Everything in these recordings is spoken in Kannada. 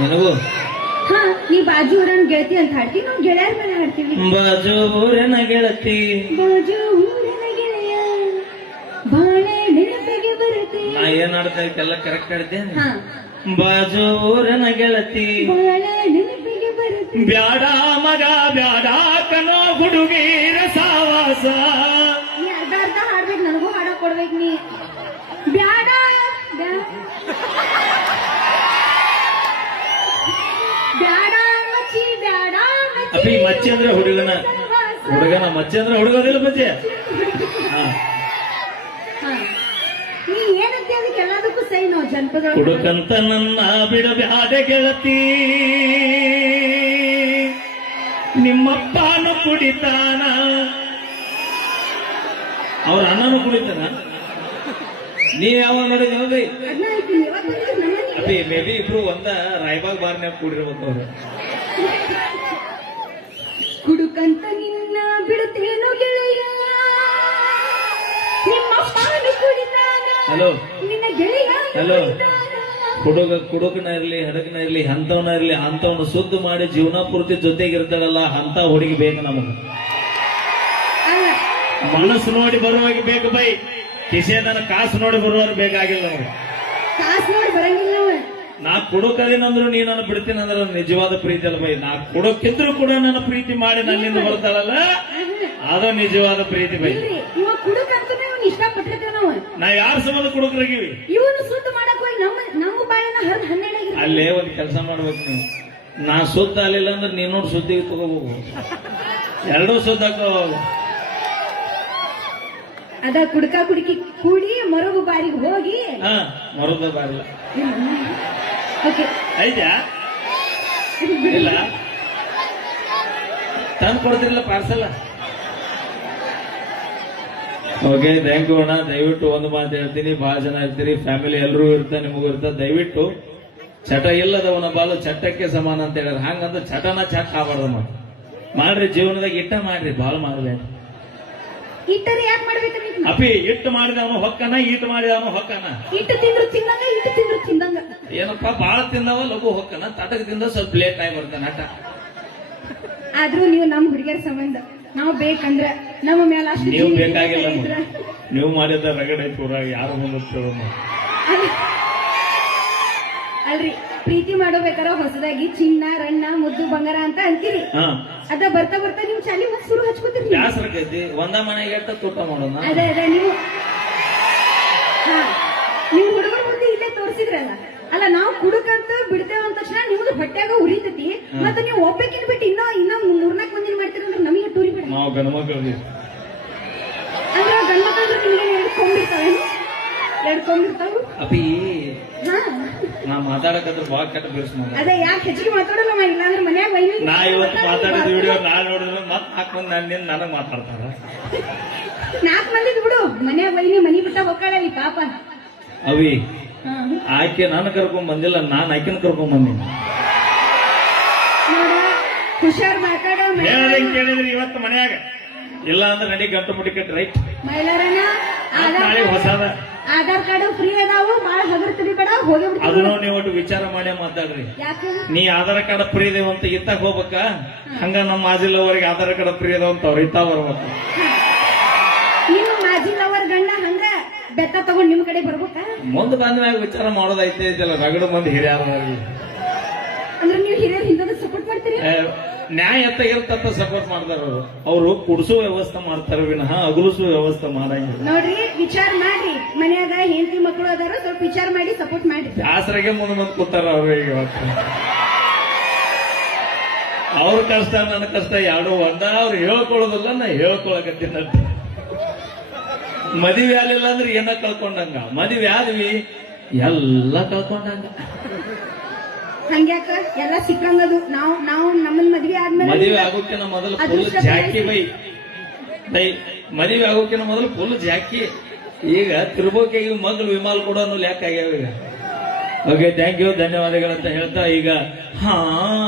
ನನಗೂ ಹಾ ನೀ ಬಾಜು ಊರನ್ ಗೆಳತಿ ಅಂತ ಹಾಡ್ತೀವಿ ನಾವು ಗೆಳೆಯರ ಮೇಲೆ ಹಾಡ್ತೀವಿ. ಬಾಜು ಊರನ ಗೆಳತಿ ಬಾಜು ಊರನ ಗೆಳೆಯ ಬಾಳೆ ನೆನಪಿಗೆ ಬರುತ್ತೆ. ನಾ ಏನ್ ಆಡ್ತಾ ಇದ್ದೆಲ್ಲ ಕರೆಕ್ಟ್ ಆಡ್ದೆ. ಹಾ ಬಾಜು ಊರನ ಗೆಳತಿ ಬಾಳೆ ನೆನಪಿಗೆ ಬರುತ್ತೆ. ಬ್ಯಾಡ ಮಗ ಬ್ಯಾಡ ಕನೋ ಹುಡುಗೀರ ಸಾವಾಸ. ನೀ ಅರ್ಧ ಅರ್ಧ ಹಾಡ್ಬೇಕು, ನನಗೂ ಹಾಡಕ್ ಕೊಡ್ಬೇಕು. ನೀ ಬ್ಯಾಡ ಬ್ಯಾಡ ಮಚ್ಚಿ ಬ್ಯಾಡ ಅಪ್ಪಿ ಮಚ್ಚಿ ಅಂದ್ರೆ ಹುಡುಗನ ಮಚ್ಚಿ ಅಂದ್ರೆ ಹುಡುಗದಿಲ್ಲ ಮಚ್ಚಿ. ಹಾ ನೀ ಏನಂತೆ ಅದಕ್ಕೆ ಎಲ್ಲದಕ್ಕೂ ಸೈ ನಾವು ಜನಪದ ಹುಡುಕಂತ ನನ್ನ ಬಿಡಬ್ಯಾಡ ಗೆಳತಿ, ನಿಮ್ಮಪ್ಪನು ಕುಡಿತಾನ, ಅವ್ರ ಅಣ್ಣನು ಕುಡಿತಾನ. ನೀವ್ ಯಾವಾಗ ನೋಡಿದ್ರಿ ಅಪ್ಪಿ? ಮೇ ಬಿ ಇಬ್ರು ಒಂದ ರಾಯಬಾಗ್ ಬಾರ್ನ್ಯಾಗ ಕೂಡಿರ್ಬೇಕು ಅವ್ರು. ಕುಡುಕಂತ ನಿನ್ನ ಬಿಡುತ್ತೇನು ಗೆಳೆಯ, ನಿಮ್ಮ ಪಾಲು ಕುಡಿತಾನ. ಹಲೋ ನಿನ್ನ ಗೆಳೆಯ ಹಲೋ, ಕುಡುಕನ ಇರ್ಲಿ ಹಡಗನ ಇರ್ಲಿ ಅಂತವನ ಇರ್ಲಿ ಅಂತವನ್ನ ಶುದ್ಧ ಮಾಡಿ ಜೀವನ ಪೂರ್ತಿ ಜೊತೆಗಿರ್ತಾಗಲ್ಲ ಅಂತ ಹುಡುಗಿ ಬೇಕು ನಮಗ. ಮನಸ್ಸು ನೋಡಿ ಬರುವಾಗ ಬೇಕು ಬೈ, ಕಿಸೆದನ ಕಾಸು ನೋಡಿ ಬರುವಾಗ ಬೇಕಾಗಿಲ್ಲ ನಮಗೆ. ಕಾಸು ನೋಡಿ ಬರಂಗಿಲ್ಲ. ನಾ ಕುಡುಕದೇನಂದ್ರು ನೀ ನನ್ನ ಬಿಡ್ತೀನಿ ಅಂದ್ರೆ ನಿಜವಾದ ಪ್ರೀತಿ ಅಲ್ಲ ಬೈ. ನಾ ಕುಡುಕಿದ್ರು ಕೂಡ ನನ್ನ ಪ್ರೀತಿ ಮಾಡಿ ನನ್ನಿಂದ ಬರ್ತಾಳಲ್ಲ, ಅದ ನಿಜವಾದ ಪ್ರೀತಿ ಬೈ. ಇವ ಕುಡುಕಂತ ಇಷ್ಟಪಟ್ಟಿರ್ತೇವೆ ನಾವು. ನಾ ಯಾರ ಸಂಬಂಧ ಕುಡುಕರಾಗಿವಿ? ಇವನು ಸುದ್ದ ಮಾಡಕ್ ಹೋಗಿ ನಮ್ಮ ಬಾಳೆನ ಹರಿದು 12 ಅಲ್ಲೇ ಒಂದ್ ಕೆಲಸ ಮಾಡ್ಬೇಕು ನೀವು. ನಾ ಶುದ್ಧ ಆಗ್ಲಿಲ್ಲ ಅಂದ್ರೆ ನೀನ್ ನೋಡಿ ಸುದ್ದಿಗೆ ತಗೋಬೇಕು, ಎರಡೂ ಶುದ್ಧ ಹಾಕೋ. ಅದ ಕುಡ್ಕ ಕುಡುಕಿ ಕೂಡಿ ಮರಗು ಬಾರಿಗೆ ಹೋಗಿ ಮರದ ಬಾರಿಲ್ಲ ಓಕೆ ಐದ್ಯಾ ಇಲ್ಲ ತಂದು ಕೊಡ್ತಿರಲ್ಲ ಪಾರ್ಸಲ್. ಓಕೆ ಥ್ಯಾಂಕ್ ಯು ಅಣ್ಣ. ದಯವಿಟ್ಟು ಒಂದು ಮಾತು ಹೇಳ್ತೀನಿ, ಬಹಳ ಜನ ಇರ್ತೀರಿ, ಫ್ಯಾಮಿಲಿ ಎಲ್ಲರೂ ಇರ್ತಾರೆ, ನಿಮಗೂ ಇರ್ತಾರೆ. ದಯವಿಟ್ಟು ಚಟ ಇಲ್ಲದವನ ಬಾಲು ಚಟ್ಟಕ್ಕೆ ಸಮಾನ ಅಂತ ಹೇಳಿದ್ರೆ ಹಂಗಂದ್ರೆ ಚಟನ ಚಟ್ ಆಗಬಾರ್ದು. ಮಾಡ್ರಿ, ಜೀವನದಾಗ ಇಟ್ಟ ಮಾಡ್ರಿ, ಬಾಳ ಮಾಡ್ಬೇಡಿ. ಇಟ್ಟರೆ ಯಾಕೆ ಮಾಡ್ಬೇಕು? ಅಪ್ಪಿ ಇಟ್ಟು ಮಾಡಿದವನು ಹೊಕ್ಕನ, ಈಟ್ ಮಾಡಿದವನು ಹೊಕ್ಕನ. ಇಟ್ಟು ತಿಂದ್ರು ತಿಂದಂಗ, ಇಟ್ಟು ತಿಂದ್ರು ತಿಂದಂಗ. ಏನಪ್ಪಾ ಬಾಳ ತಿಂದವ ಲಘು ಹೊಕ್ಕನ, ತಟಕ್ ತಿಂದ ಸ್ವಲ್ಪ ಲೇಟ್ ಆಗಿ ಬರ್ತಾನ ಆಟ. ಆದ್ರೂ ನೀವು ನಮ್ಮ ಹುಡುಗಿಯರ ಸಂಬಂಧ ನಾವು ಬೇಕಂದ್ರ ನಮ್ಮ ಮೇಲೆ ಅಷ್ಟು ನೀವು ಬೇಕಾಗಿಲ್ಲ. ನೀವು ಮಾಡಿದ ರಗಡೆ ಪೂರ ಯಾರು ಮುಂದೆ ಅಲ್ರಿ. ಪ್ರೀತಿ ಮಾಡೋಬೇಕಾರ ಹೊಸದಾಗಿ ಚಿನ್ನ ರಣ್ಣ ಮುದ್ದು ಬಂಗಾರ ಅಂತ ಅಂತೀರಿ. ಅದ ಬರ್ತಾ ಬರ್ತಾ ನಿಮ್ ಚಾಲಿ ಮತ್ತೆ ಶುರು ಹಚ್ಕೋತೀರಿ. ಬ್ಯಾಸರಕೈತಿ, ಒಂದ ಮನೆಗೆ ಎಟ್ಟ ತೂಟ ಮಾಡೋಣ. ಅದೇ ಅದೇ ನೀವು ನಿಮ್ ಹುಡುಗರ ಮುಂದೆ ಇಲ್ಲೇ ತೋರಿಸಿದ್ರಲ್ಲ. ಅಲ್ಲ ನಾವು ಕುಡುಕಂತ ಬಿಡ್ತೇವ ಅಂದ ತಕ್ಷಣ ನಿಮ್ದು ಹೊಟ್ಯಾಗ ಉರಿತೈತಿ. ಮತ್ತೆ ನೀವು ಒಬ್ಬಕಿನ್ ಬಿಟ್ಟು ಇನ್ನೂ 3-4 ಮಂದಿನ ಮಾಡ್ತೀರಂದ್ರೆ ನಮಗೆ ಟೂರಿ ಬಿಡ. ನಾವು ಗಣಮಕ್ಳು ಅಂದ್ರೆ ಗಂಡ್ಮಕ್ಳು ನಿಮ್ಗೆ 2 ಕೊಂಬಿರ್ತಾವೆ, 2 ಕೊಂಬಿರ್ತಾವು. ಅಪ್ಪಿ ನಾ ಮಾತಾಡಕತ್ರ ಬಾಳ ಕೆಟ್ಟ ಬಿರ್ಸ್ ಅದೇ ಯಾಕೆ ಹೆಚ್ಚಿಗೆ ಮಾತಾಡಲ್ಲ ಇಲ್ಲ ಅಂದ್ರೆ ಮನ್ಯಾಗ ನಾ ಇವತ್ತು ಮಾತಾಡಿದ ವಿಡಿಯೋ ನಾ ನೋಡಿದ್ರೆ ಮತ್ 4 ಮಂದಿ ನನ್ನ ನನಗ್ ಮಾತಾಡ್ತಾರ. 4 ಮಂದಿದ್ ಬಿಡು, ಮನ್ಯಾಗ ವೈನಿ ಮನಿ ಬಿಟ್ಟ ಹೋಗ್ಕೊಳ್ಳಿ ಪಾಪ. ಅವಿ ಆಕೆ ನಾನು ಕರ್ಕೊಂಡ್ ಬಂದಿಲ್ಲ, ನಾನ್ ಆಕೆನ ಕರ್ಕೊಂಡ್ ಬಂದಿನಿ. ಹುಷಾರ್ ಮಾತಾಡೋ ಕೇಳಿದ್ರಿ ಇವತ್ತು ಮನ್ಯಾಗ ಇಲ್ಲ ಅಂದ್ರೆ ನಡಿ ಗಂಟು ಮುಡಿ ಕಟ್ಟಿ ರೈಟ್ ಮೈಲಾರನ ನಾಳೆ ಹೊಸದ ಆಧಾರ್ ಕಾರ್ಡ್ ಫ್ರೀ ಅದಾವು. ಬಾಳ ಹಗರ್ತೀವಿ ಕಡ ಹೋಗಿ ಅದನ್ನು ನೀವು ಒಟ್ಟು ವಿಚಾರ ಮಾಡಿ ಮಾತಾಡ್ರಿ. ನೀ ಆಧಾರ್ ಕಾರ್ಡ್ ಫ್ರೀ ಇದೇವ ಅಂತ ಇತ್ತಾಗ ಹೋಗ್ಬೇಕ, ಹಂಗ ನಮ್ಮ ಮಾಜಿಲ್ಲವರಿಗೆ ಆಧಾರ್ ಕಾರ್ಡ್ ಫ್ರೀ ಅದಾವ ಅಂತ ಅವ್ರ ಇತ್ತಾಗ ಬರ್ಬೇಕು. ನಿಮ್ಮ ಮಾಜಿಲ್ಲವರ್ ಗಂಡ ಹಂಗ ಬೆತ್ತ ತಗೊಂಡ್ ನಿಮ್ ಕಡೆ ಬರ್ಬೇಕ. ಮುಂದೆ ಬಂದ್ಮ್ಯಾಗ ವಿಚಾರ ಮಾಡೋದೈತೆ ಇದೆಲ್ಲ ರಗಡ ಮಂದಿ ಹಿರಿಯಾರ ಅಂದ್ರೆ ನೀವು ಹಿರಿಯರ್ ಹಿಂದೆ ಸಪೋರ್ಟ್ ಮಾಡ್ತೀರಿ. ನ್ಯಾಯ ಎತ್ತ ಇರ್ತತ್ತ ಸಪೋರ್ಟ್ ಮಾಡ್ತಾರ ಅವರು. ಕುಡಿಸೋ ವ್ಯವಸ್ಥೆ ಮಾಡ್ತಾರ ವಿನಃ ಅಗಲಿಸೋ ವ್ಯವಸ್ಥೆ ಮಾಡಂಗಿಲ್ಲ. ನೋಡ್ರಿ ವಿಚಾರ ಮಾಡ್ರಿ, ಮನ್ಯಾಗ ಹೆಂಡತಿ ಮಕ್ಕಳು ಅದಾರ, ಸ್ವಲ್ಪ ವಿಚಾರ ಮಾಡಿ ಸಪೋರ್ಟ್ ಮಾಡಿ. ಆಸರೆಗೆ ಮುಂದೆ ಕೂತಾರ ಅವ್ರಿಗೆ. ಅವ್ರ ಕಷ್ಟ ನನ್ನ ಕಷ್ಟ ಎರಡು ಒಂದ. ಅವ್ರು ಹೇಳ್ಕೊಳ್ಳೋದಿಲ್ಲ, ನಾ ಹೇಳ್ಕೊಳಕತ್ತೀನಿ. ಮದುವೆ ಆಗ್ಲಿಲ್ಲ ಅಂದ್ರೆ ಏನ ಕಳ್ಕೊಂಡಂಗ, ಮದುವೆ ಆದ್ವಿ ಎಲ್ಲ ಕಳ್ಕೊಂಡಂಗ. ಹಂಗ್ಯಾಕ ಎಲ್ಲ ಸಿಕ್ಕಂಗದು. ನಾವು ನಮ್ಮನ್ ಮದ್ವೆ ಆದ್ಮೇಲೆ ಮದುವೆ ಆಗೋಕಿನ ಮೊದಲು ಫುಲ್ ಜಾಕಿ ಬೈ. ಮದುವೆ ಆಗೋಕಿನ ಮೊದಲು ಫುಲ್ ಜಾಕಿ. ಈಗ ತಿರುಬೋಕೆ ಮಗಳು ವಿಮಾಲ್ ಕೂಡ ಲೆಕ್ಕ ಆಗ್ಯಾವ ಈಗ. ಓಕೆ ಥ್ಯಾಂಕ್ ಯು, ಧನ್ಯವಾದಗಳಂತ ಹೇಳ್ತಾ ಈಗ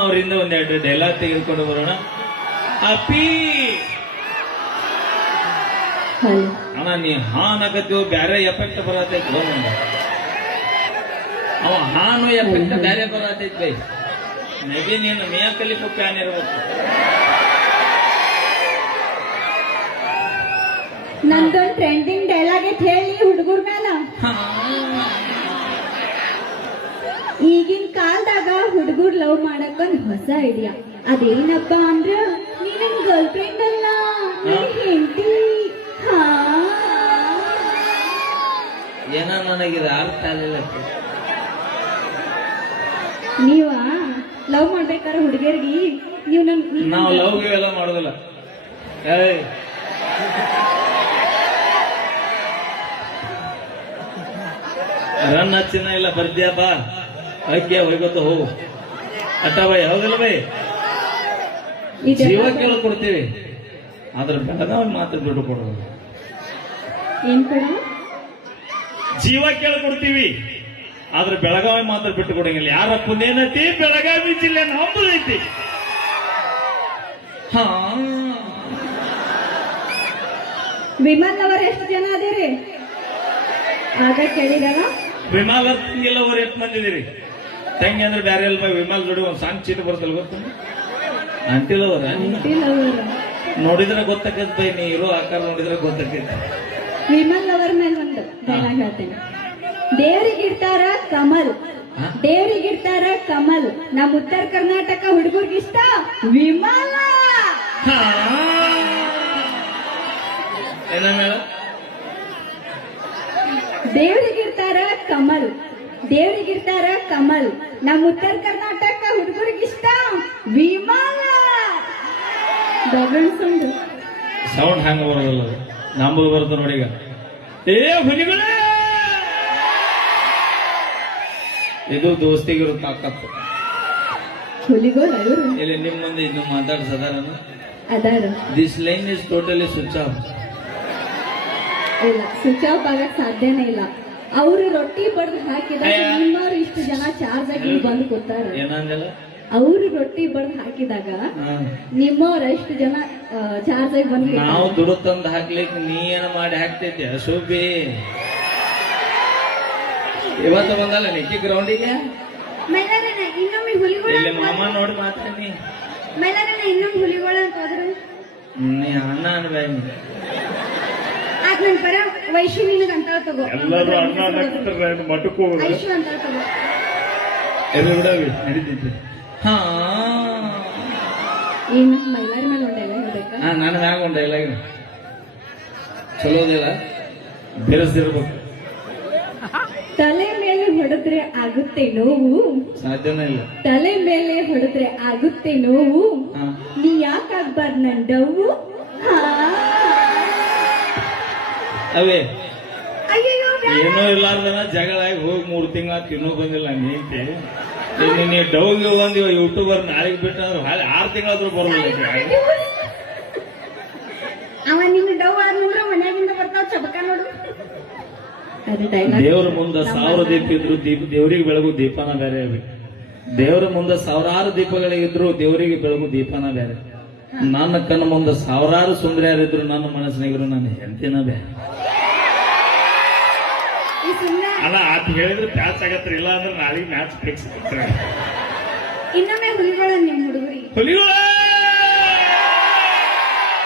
ಅವರಿಂದ ಒಂದೆರಡು ಡೈಲಾಗ್ ತೆಗೆದುಕೊಂಡು ಬರೋಣ. ಅಪ್ಪಿ ಅಣ್ಣ ನೀ ಹಾನಕತ್ತೀವಿ, ಬ್ಯಾರೆ ಎಫೆಕ್ಟ್ ಬರತೈತಿ. ಅವ ಹಾನು ಎಫೆಕ್ಟ್ ಬೇರೆ ಬರತೈತಿ ಬೈ. ಮೇಬಿ ನೀನು ಮಿಯಾ ಖಲೀಫಾ ಫ್ಯಾನ್ ಇರ್ಬೇಕು. ನಂದೊಂದ್ ಟ್ರೆಂಡಿಂಗ್ ಡೈಲಾಗ್ ಐತ್ ಹೇಳಿ ಹುಡುಗರ ಮೇಲ. ಈಗಿನ ಕಾಲದಾಗ ಹುಡುಗರು ಲವ್ ಮಾಡಕ್ ಒಂದ್ ಹೊಸ ಐಡಿಯಾ. ಅದೇನಪ್ಪ ಅಂದ್ರ ನೀ ನನ್ ಗರ್ಲ್ ಫ್ರೆಂಡ್ ಅಲ್ಲ, ನನ್ ಹೆಂಡತಿ. ಏನೋ ನನಗಿದ ಅರ್ಥ ಆಗಲಿಲ್ಲ. ನೀವ ಲವ್ ಮಾಡ್ಬೇಕಾರ ಹುಡುಗಿಯರ್ಗಿ ನೀವು ನಾವು ಲವ್ ಎಲ್ಲ ಮಾಡೋದಿಲ್ಲ. ಏಯ್ ರನ್ ಹಚ್ಚಿನ ಇಲ್ಲ ಬರ್ದ್ಯಾ ಬಾ ಆಯ್ಕೆ ಹೋಗ್ಕೊತ ಹೋಗು ಅಟ್ಟ ಬೈ. ಹೌದಿಲ್ಲ ಬೈ? ಜೀವ ಕೇಳ ಕೊಡ್ತೀವಿ, ಆದ್ರೆ ಬೆಳಗಾವಿ ಮಾತ್ರ ದುಡ್ಡು ಕೊಡೋದು. ಏನ್ ಕೊಡ? ಜೀವ ಕೇಳ ಕೊಡ್ತೀವಿ, ಆದ್ರೆ ಬೆಳಗಾವಿ ಮಾತ್ರ ಬಿಟ್ಟು ಕೊಡಂಗಿಲ್ಲ. ಯಾರ ಪುಣ್ಯನತಿ ಬೆಳಗಾವಿ ಜಿಲ್ಲೆ ನಮ್ಮದೈತಿ. ಹಾ, ವಿಮಲ್ ಅವರ್ ಎಷ್ಟು ಜನ ಅದೇರಿ? ಆಗ ಕೇಳಿದಾಗ ವಿಮಾಲ್ ತಂಗಿಲ್ಲ ಅವ್ರು ಎಷ್ಟು ಮಂದಿದಿರಿ? ತಂಗಿ ಅಂದ್ರೆ ಬೇರೆ ಎಲ್ಲ ವಿಮಾಲ್ ಜೋಡಿ ಒಂದ್ ಸಾಂಗ್ ಚೀಟ ಬರ್ತಲ್ಲ ಗೊತ್ತ? ಅಂಟಿಲ್ಲ ಅವ್ರ ನೋಡಿದ್ರೆ ಗೊತ್ತಾಕತ್ ಬೈ, ನೀ ಇರೋ ಆಕಾರ ನೋಡಿದ್ರೆ ಗೊತ್ತಾಕೈತಿ. ವಿಮಲ್ ಅವರ್ ಮೇಲೆ ಒಂದು ಡೈಲಾಗ್ ಹೇಳ್ತೇನೆ. ದೇವ್ರಿಗಿಡ್ತಾರ ಕಮಲ್, ದೇವ್ರಿಗಿಡ್ತಾರ ಕಮಲ್, ನಮ್ ಉತ್ತರ ಕರ್ನಾಟಕ ಹುಡುಗರ್ಗಿಷ್ಟ ವಿಮಲ. ಏನ ಮೇಳ? ದೇವ್ರಿಗಿಡ್ತಾರ ಕಮಲ್, ದೇವ್ರಿಗಿಡ್ತಾರ ಕಮಲ್, ನಮ್ ಉತ್ತರ ಕರ್ನಾಟಕ ಹುಡುಗರಿಗಿಷ್ಟ ವಿಮಲ. ಸೌಂಡ್ ಹಂಗ ಬರೋದಲ್ಲ, ನಮ್ಮದು ಬರುತ್ತೆ ನೋಡಿ. ಈಗ ಏ ಹುಲಿಗಳೇ, ಇದು ದೋಸ್ತಿಗಿರು ತಾಕತ್ತು. ಹುಲಿಗೋಳ ಇವರು ಇಲ್ಲಿ ನಿಮ್ಮ ಮುಂದೆ ಇನ್ನು ಮಾತಾಡ್ಸದಾರ. ಅದಾರ. This line is totally switch off. ಇಲ್ಲ, ಸ್ವಿಚ್ ಆಫ್ ಆಗಕ್ ಸಾಧ್ಯನೇ ಇಲ್ಲ. ಅವರು ರೊಟ್ಟಿ ಬಡ್ದು ಹಾಕಿದಾಗ ಇನ್ನೂರು ಇಷ್ಟು ಜನ ಚಾರ್ಜ್ ಆಗಿ ಬಂದು ಕೂತಾರ. ಏನಂದಿಲ್ಲ? ಅವರು ರೊಟ್ಟಿ ಬಡ್ದು ಹಾಕಿದಾಗ ನಿಮ್ಮವ್ರ ಎಷ್ಟು ಜನ ಚಾರ್ಜ್ ಆಗಿ ಬಂದು. ನಾವು ದುಡ್ಡು ತಂದು ಹಾಕ್ಲಿಕ್ಕೆ ನೀ ಏನ ಮಾಡಿ ಹಾಕ್ತೈತಿ ಶೋಭಿ. ಇವತ್ತು ಬಂದಲ್ಲ ನಿಕ್ಕಿ ಗ್ರೌಂಡಿಗೆ. ಇನ್ನೊಮ್ಮೆ ಹುಲಿಗೋಳ ಇಲ್ಲಿ ಮಾಮ ನೋಡಿ ಮಾತಾಡಿ. ಇನ್ನೊಮ್ಮೆ ಹುಲಿಗೋಳ ಅಂತ ಹೋದ್ರು ನೀ ಅಣ್ಣ ಅನ್ಬೇಡಿ. ಆದ್ ನನ್ ಪರ ವೈಶು ನಿನಗ ಅಂತ ತಗೋ. ಎಲ್ಲರೂ ಅಣ್ಣ ಮಟಕು ವೈಶು ಅಂತ ತಗೋ. ಎಲ್ಲ ಬಿಡವಿ ನಡೀತೈತಿ. ಹಾ, ಏನು ಮೈಲಾರಿ ಮೇಲೆ ಒಂದು ಡೈಲಾಗ್ ಹೇಳ್ಬೇಕಾ? ನನಗೆ ಆಗ ಒಂದು ಡೈಲಾಗ್ ಚಲೋದಿಲ್ಲ, ಬೆರೆಸಿರ್ಬೇಕು. ತಲೆ ಮೇಲೆ ಹೊಡೆದ್ರೆ ಆಗುತ್ತೆ ನೋವು, ಸಾಧ್ಯನೇ ಇಲ್ಲ. ತಲೆ ಮೇಲೆ ಹೊಡೆದ್ರೆ ಆಗುತ್ತೆ ನೋವು, ನೀ ಯಾಕಾಗ್ಬಾರ್ದು ನನ್ ಡವ್ವು. ಅವೇ ಅಯ್ಯೋ ಏನೋ ಇರ್ಲಾರ್ದನ ಜಗಳಾಗಿ ಹೋಗಿ 3 ತಿಂಗಳ ತಿನ್ನೋ ಬಂದಿಲ್ಲ ನೀಂತೆ. ನೀ ಡೌಗೆ ಬಂದಿವ ಯೂಟ್ಯೂಬರ್ ನಾಳೆಗೆ ಬಿಟ್ಟಂದ್ರೆ 6 ತಿಂಗಳಾದ್ರೂ ಬರೋದಿಲ್ಲ. ಅವ ನಿನ್ನ ಡವ್ ಆದ್ಮೇಲೆ ಮನ್ಯಾಗಿಂದ ಬರ್ತಾವ ಚಬಕ ನೋಡು. ದೇವ್ರ ಮುಂದೆ 1000 ದೀಪ ಇದ್ರು ದೇವರಿಗೆ ಬೆಳಗು ದೀಪನ ಬೇರೆ. ದೇವರ ಮುಂದೆ 1000 ದೀಪಗಳಿದ್ರು ದೇವರಿಗೆ ಬೆಳಗು ದೀಪನ ಬೇರೆ. ನನ್ನ ಕಣ್ಣು ಮುಂದೆ 1000 ಸುಂದರಿಯರಿದ್ರು ನನ್ನ ಮನಸ್ಸಿನಾಗಿರು ನನ್ನ ಹೆಂಡತಿನ ಬೇರೆ. ಅಲ್ಲ ಅದ್ ಹೇಳಿದ್ರೆ ಮ್ಯಾಚ್ ಆಗತ್ರಿ, ಇಲ್ಲ ಅಂದ್ರೆ ನಾಳೆಗೆ ಮ್ಯಾಚ್ ಫಿಕ್ಸ್. ಇನ್ನೊಮ್ಮೆ ಹುಲಿಗಳ ನಿಮ್ ಹುಡುಗರಿ ಹುಲಿಗಳ.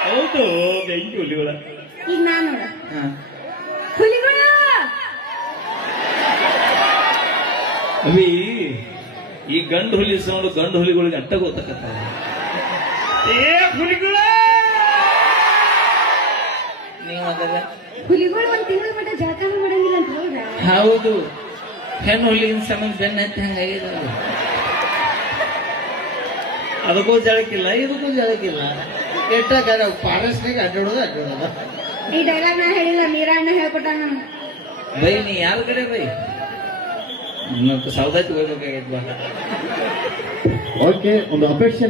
ಹೌದು, ಬೆಂಕಿ ಹುಲಿಗಳ. ಈಗ ನಾನ್ ನೋಡ ಹುಲಿಗಳ. ಅವಿ ಈ ಗಂಡು ಹುಲಿ ಸೌಂಡ್ ಗಂಡು ಹುಲಿಗಳಿಗೆ ಅಟ್ಟ ಗೊತ್ತಾಕತ್ತ. ಏ ಹುಲಿಗಳ ನೀವು ಅದಲ್ಲ. ಹುಲಿಗಳು 1 ತಿಂಗಳ ಮಟ್ಟ ಜಾತನ ಮಾಡಂಗಿಲ್ಲ ಅಂತ ಹೌದಾ? ಹೌದು, ಹೆಣ್ಣು ಹುಲಿಗಿನ ಸಂಬಂಧ ಬೆನ್ನ ಹತ್ತಿ ಹಂಗಾಗಿದೆ. ಅದಕ್ಕೂ ಜಳಕಿಲ್ಲ, ಇದಕ್ಕೂ ಜಳಕಿಲ್ಲ. ಕೆಟ್ಟ ಫಾರೆಸ್ಟ್ನಾಗ ಅಡ್ಡಾಡೋದು. ಈ ಡೈಲಾಗ್ ನಾ ಹೇಳಿಲ್ಲ, ಮೀರಾ ಅಣ್ಣ ಹೇಳ್ಕೊಟ್ಟ ನಾನು. ಬೈ ನೀ ಯಾರ ಕಡೆ ಬೈ? ಸೌದಾತಿ ಹೋಗ್ಬೇಕಾಗಿತ್ತು. ಓಕೆ, ಒಂದು ಅಪೇಕ್ಷೆ